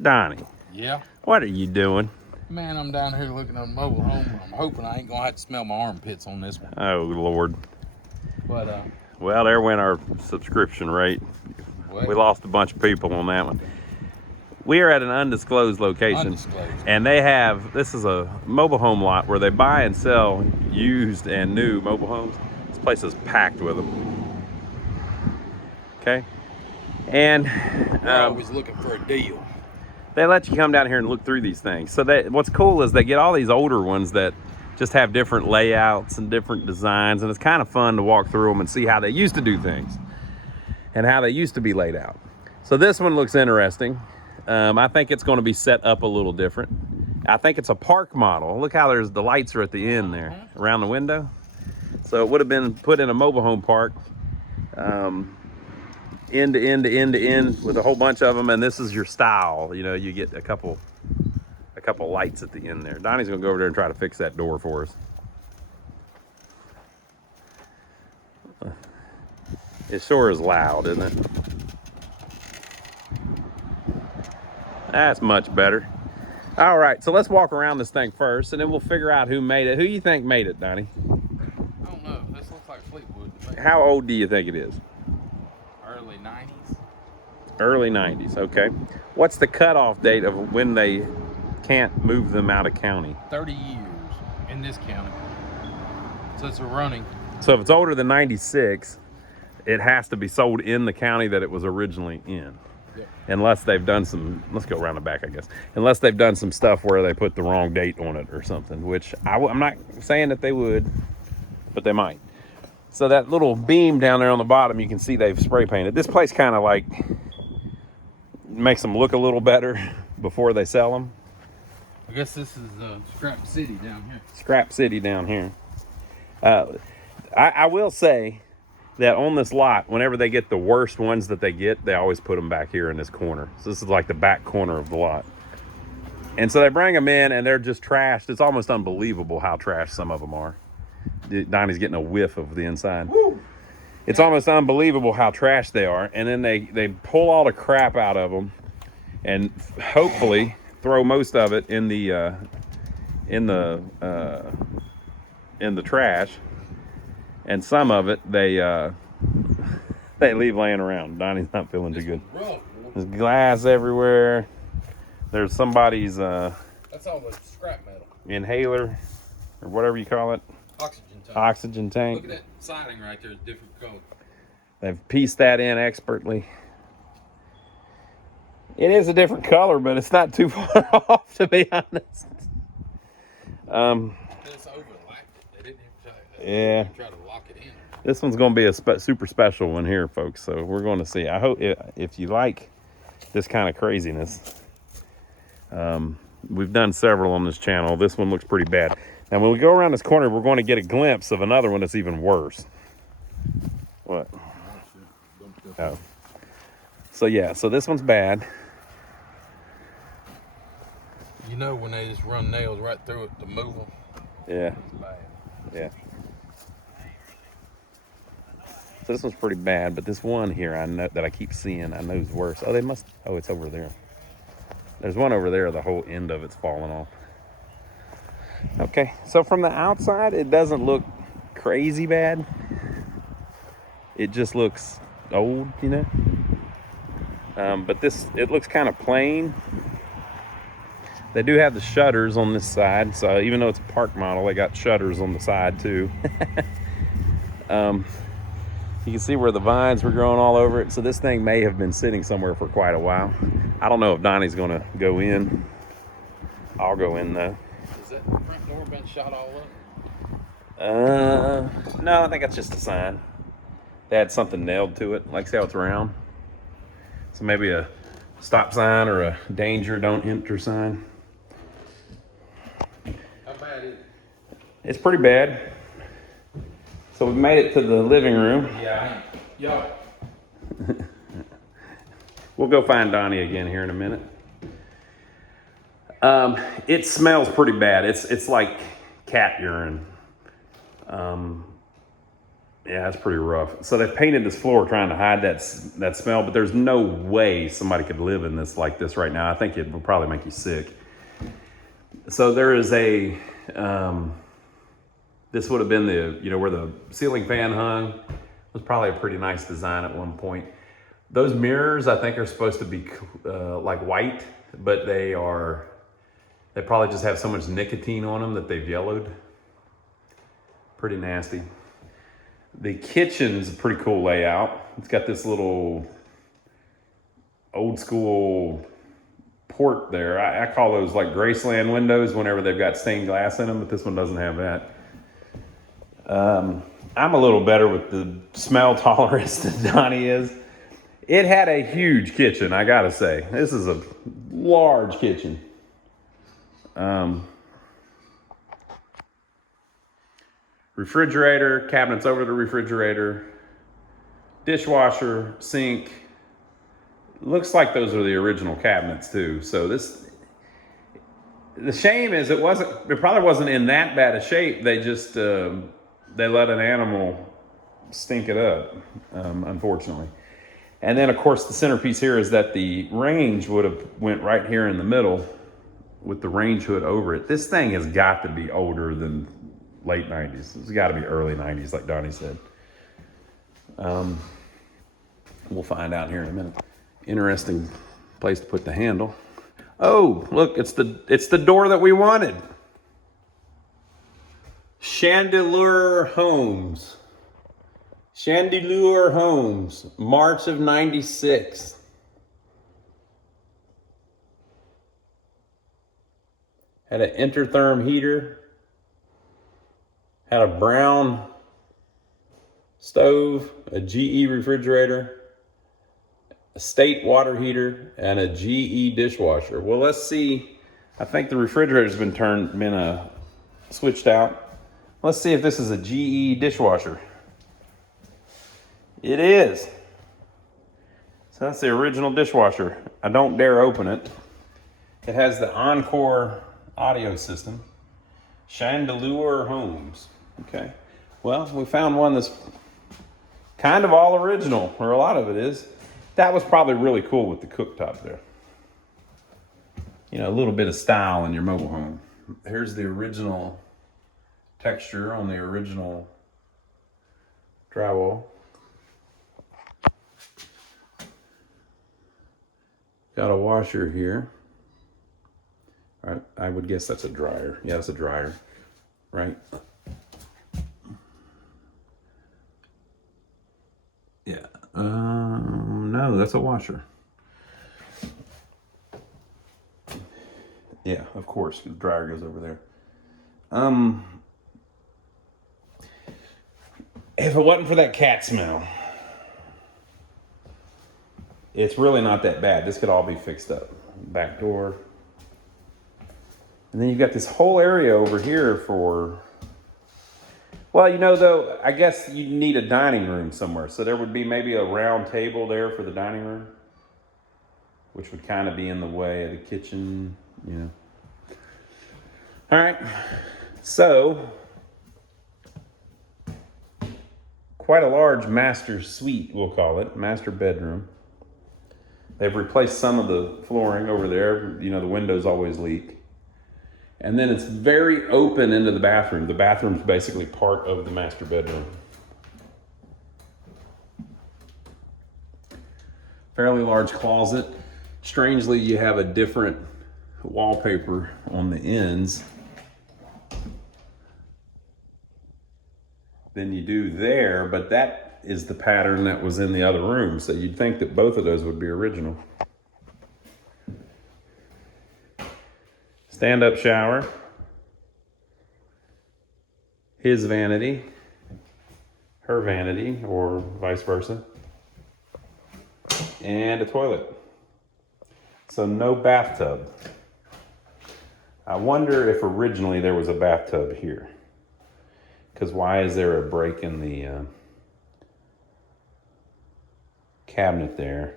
Donnie, Yeah. what are you doing? Man, I'm down here looking at a mobile home. I'm hoping I ain't gonna have to smell my armpits on this one. Oh, Lord. But Well, there went our subscription rate. We lost a bunch of people on that one. We are at an undisclosed location. Undisclosed. And they have, this is a mobile home lot where they buy and sell used and new mobile homes. This place is packed with them. Okay? And we're always looking for a deal. They let you come down here and look through these things. So what's cool is they get all these older ones that just have different layouts and different designs, and it's kind of fun to walk through them and see how they used to do things and how they used to be laid out. So this one looks interesting. I think it's going to be set up a little different. I think it's a park model. Look how the lights are at the end there around the window. So it would have been put in a mobile home park, end to end to end to end with a whole bunch of them, and this is your style. You know, you get a couple lights at the end there. Donnie's gonna go over there and try to fix that door for us. It sure is loud, isn't it? That's much better. All right, so let's walk around this thing first, and then we'll figure out who made it. Who you think made it, Donnie? I don't know. This looks like Fleetwood. How old do you think it is? Early 90s. Early 90s, okay. What's the cutoff date of when they can't move them out of county? 30 years in this county. So it's a running. So if it's older than 96, it has to be sold in the county that it was originally in. Yep. Unless they've done some, let's go around the back, I guess. Unless they've done some stuff where they put the wrong date on it or something, which I'm not saying that they would, but they might. So that little beam down there on the bottom, you can see they've spray painted. This place kind of like makes them look a little better before they sell them. I guess this is Scrap City down here. Scrap City down here. I will say that on this lot, whenever they get the worst ones that they get, they always put them back here in this corner. So this is like the back corner of the lot. And so they bring them in and they're just trashed. It's almost unbelievable how trashed some of them are. Donnie's getting a whiff of the inside. Woo! It's almost unbelievable how trashed they are. And then they pull all the crap out of them and hopefully throw most of it in the trash. And some of it they leave laying around. Donnie's not feeling too good. There's glass everywhere. There's somebody's that's all the scrap metal. Inhaler or whatever you call it. Oxygen tank. Look at that siding right there, it's different color. They've pieced that in expertly. It is a different color, but it's not too far off, to be honest. It's overlapped. They didn't even try to lock it in. This one's going to be a super special one here, folks. So we're going to see. I hope if you like this kind of craziness, we've done several on this channel. This one looks pretty bad. Now, when we go around this corner, we're going to get a glimpse of another one that's even worse. What? Oh. So, yeah. So this one's bad. You know when they just run nails right through it to move them? Yeah. It's bad. Yeah. So this one's pretty bad, but this one here I know that I keep seeing, I know is worse. Oh, it's over there. There's one over there, the whole end of it's falling off. Okay, so from the outside, it doesn't look crazy bad. It just looks old, you know? But it looks kind of plain. They do have the shutters on this side, so even though it's a park model, they got shutters on the side too. You can see where the vines were growing all over it. So this thing may have been sitting somewhere for quite a while. I don't know if Donnie's gonna go in. I'll go in though. Is that front door been shot all up? No, I think that's just a sign. They had something nailed to it. Like, see how it's round? So maybe a stop sign or a danger, don't enter sign. How bad is it? It's pretty bad. So we made it to the living room. Yeah. We'll go find Donnie again here in a minute. It smells pretty bad. It's like cat urine. Yeah, it's pretty rough. So they painted this floor trying to hide that smell, but there's no way somebody could live in this like this right now. I think it would probably make you sick. So there is a, this would have been the, where the ceiling fan hung. It was probably a pretty nice design at one point. Those mirrors, I think, are supposed to be like white, but they probably just have so much nicotine on them that they've yellowed. Pretty nasty. The kitchen's a pretty cool layout. It's got this little old school port there. I call those like Graceland windows whenever they've got stained glass in them, but this one doesn't have that. I'm a little better with the smell tolerance than Donnie is. It had a huge kitchen, I gotta say. This is a large kitchen. Refrigerator, cabinets over the refrigerator, dishwasher, sink. Looks like those are the original cabinets too. So the shame is it probably wasn't in that bad a shape. They just, they let an animal stink it up, unfortunately. And then of course the centerpiece here is that the range would have went right here in the middle with the range hood over it. This thing has got to be older than late 90s. It's got to be early 90s, like Donnie said. We'll find out here in a minute. Interesting place to put the handle. Oh, look, it's the door that we wanted. Chandeleur Homes. Chandeleur Homes, March of 96. Had an intertherm heater. Had a brown stove, a GE refrigerator, a State water heater, and a GE dishwasher. Well, let's see. I think the refrigerator's been switched out. Let's see if this is a GE dishwasher. It is. So that's the original dishwasher. I don't dare open it. It has the Encore audio system. Chandeleur Homes. Okay. Well, we found one that's kind of all original, or a lot of it is. That was probably really cool with the cooktop there. A little bit of style in your mobile home. Here's the original texture on the original drywall. Got a washer here. I would guess that's a dryer. Yeah, that's a dryer, right? Yeah. No, that's a washer. Yeah, of course, the dryer goes over there. If it wasn't for that cat smell, it's really not that bad. This could all be fixed up. Back door. And then you've got this whole area over here for, well, though, I guess you need a dining room somewhere. So there would be maybe a round table there for the dining room, which would kind of be in the way of the kitchen, All right. So, quite a large master suite, we'll call it, master bedroom. They've replaced some of the flooring over there. The windows always leak. And then it's very open into the bathroom. The bathroom's basically part of the master bedroom. Fairly large closet. Strangely, you have a different wallpaper on the ends than you do there, but that is the pattern that was in the other room. So you'd think that both of those would be original. Stand-up shower. His vanity. Her vanity, or vice versa. And a toilet. So no bathtub. I wonder if originally there was a bathtub here. Because why is there a break in the cabinet there?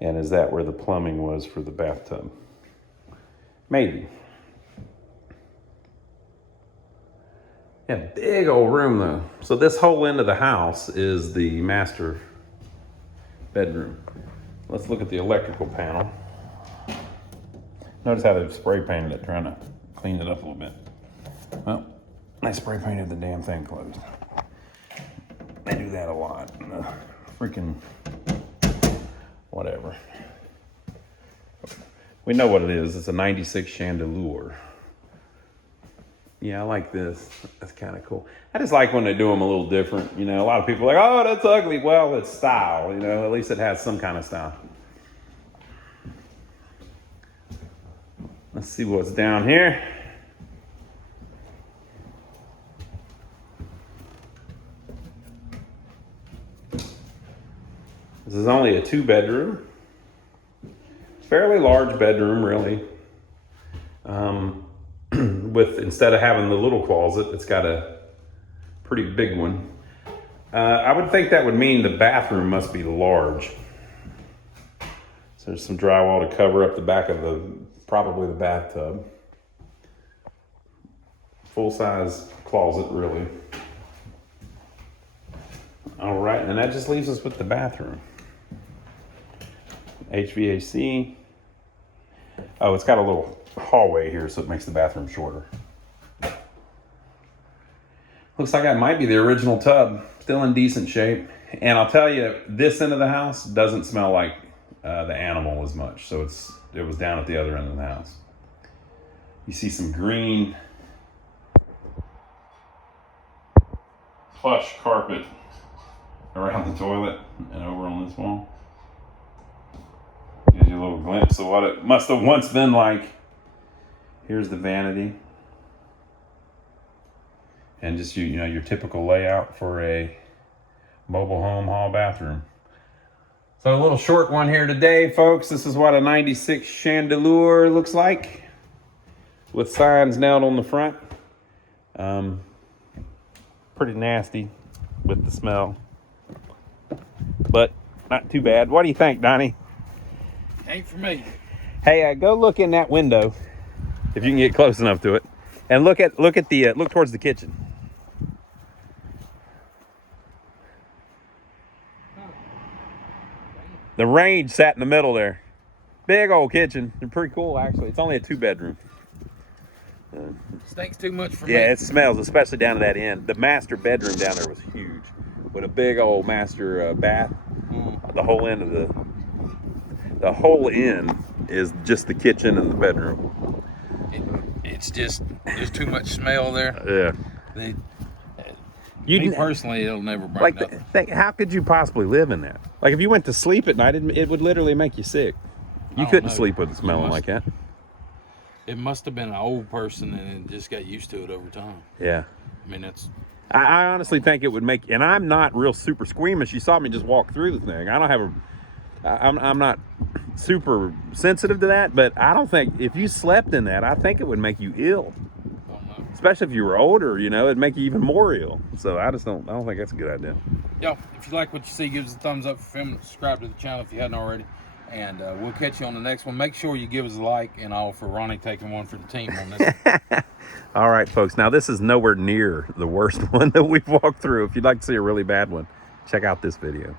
And is that where the plumbing was for the bathtub? Maybe. Yeah, big old room though. So this whole end of the house is the master bedroom. Let's look at the electrical panel. Notice how they've spray painted it, trying to clean it up a little bit. Well, they spray painted the damn thing closed. They do that a lot. Freaking whatever. We know what it is. It's a 96 Chandeleur. Yeah, I like this. That's kind of cool. I just like when they do them a little different. You know, a lot of people are like, oh, that's ugly. Well, it's style. You know, at least it has some kind of style. Let's see what's down here. This is only a 2-bedroom. Fairly large bedroom, really. With, instead of having the little closet, it's got a pretty big one. I would think that would mean the bathroom must be large. So there's some drywall to cover up the back of probably the bathtub. Full-size closet, really. All right, and that just leaves us with the bathroom. HVAC. Oh, it's got a little hallway here, so it makes the bathroom shorter. Looks like that might be the original tub. Still in decent shape. And I'll tell you, this end of the house doesn't smell like the animal as much. So it was down at the other end of the house. You see some green plush carpet around the toilet and over on this wall. Gives you a little glimpse of what it must have once been like. Here's the vanity. And just you know, your typical layout for a mobile home hall bathroom. So a little short one here today, folks. This is what a 96 Chandeleur looks like, with signs nailed on the front. Pretty nasty with the smell, but not too bad. What do you think, Donnie? Ain't for me. Hey, go look in that window if you can get close enough to it, and look towards the kitchen. The range sat in the middle there. Big old kitchen. They're pretty cool, actually. It's only a 2-bedroom. Stinks too much for me. Yeah, it smells, especially down to that end. The master bedroom down there was huge, with a big old master bath. The whole end is just the kitchen and the bedroom. It's just, there's too much smell there. Yeah. Me personally, it'll never bring nothing. How could you possibly live in that? Like, if you went to sleep at night, it would literally make you sick. You couldn't sleep with it smelling like that. It must have been an old person and it just got used to it over time. Yeah. I mean, that's... I honestly think it would make, and I'm not real super squeamish. You saw me just walk through the thing. I'm not super sensitive to that, but I don't think, if you slept in that, I think it would make you ill. Especially if you were older, you know, it'd make you even more ill. So I don't think that's a good idea. Yo, if you like what you see, give us a thumbs up for filming. Subscribe to the channel if you hadn't already. And we'll catch you on the next one. Make sure you give us a like, and I'll for Ronnie taking one for the team on this one. All right, folks. Now, this is nowhere near the worst one that we've walked through. If you'd like to see a really bad one, check out this video.